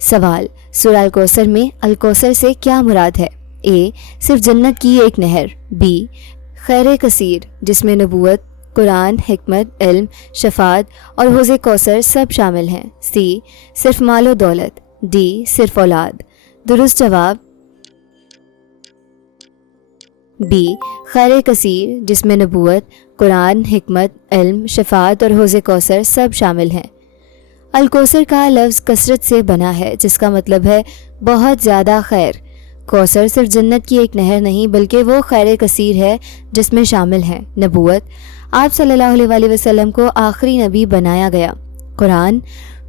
سوال، سورہ الکوثر میں الکوثر سے کیا مراد ہے؟ اے صرف جنت کی ایک نہر، بی خیر کثیر جس میں نبوت، قرآن، حکمت، علم، شفاعت اور حوض کوثر سب شامل ہیں، سی صرف مال و دولت، ڈی صرف اولاد۔ درست جواب بی خیر کثیر جس میں نبوت، قرآن، حکمت، علم، شفاعت اور حوض کوثر سب شامل ہیں۔ الکوثر کا لفظ کثرت سے بنا ہے جس کا مطلب ہے بہت زیادہ خیر۔ کوثر صرف جنت کی ایک نہر نہیں بلکہ وہ خیر کثیر ہے جس میں شامل ہیں نبوت، آپ صلی اللہ علیہ وآلہ وسلم کو آخری نبی بنایا گیا، قرآن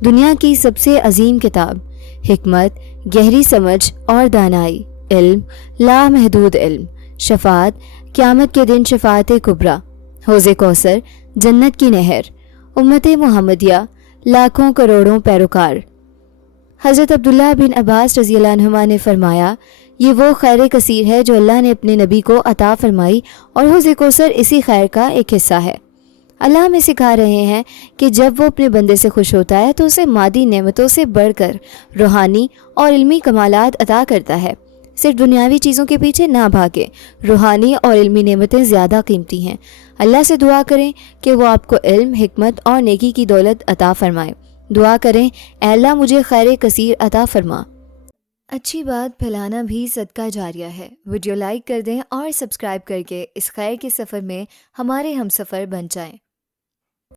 دنیا کی سب سے عظیم کتاب، حکمت گہری سمجھ اور دانائی، علم لامحدود علم، شفاعت قیامت کے دن شفاعت کبریٰ، حوض کوثر جنت کی نہر، امت محمدیہ لاکھوں کروڑوں پیروکار۔ حضرت عبداللہ بن عباس رضی اللہ عنہما نے فرمایا، یہ وہ خیر کثیر ہے جو اللہ نے اپنے نبی کو عطا فرمائی اور حوض کوثر اسی خیر کا ایک حصہ ہے۔ اللہ ہمیں سکھا رہے ہیں کہ جب وہ اپنے بندے سے خوش ہوتا ہے تو اسے مادی نعمتوں سے بڑھ کر روحانی اور علمی کمالات عطا کرتا ہے۔ صرف دنیاوی چیزوں کے پیچھے نہ بھاگیں، روحانی اور علمی نعمتیں زیادہ قیمتی ہیں۔ اللہ سے دعا کریں کہ وہ آپ کو علم، حکمت اور نیکی کی دولت عطا فرمائے۔ دعا کریں، اے اللہ مجھے خیر کثیر عطا فرما۔ اچھی بات پھیلانا بھی صدقہ جاریہ ہے۔ ویڈیو لائک کر دیں اور سبسکرائب کر کے اس خیر کے سفر میں ہمارے ہم سفر بن جائیں۔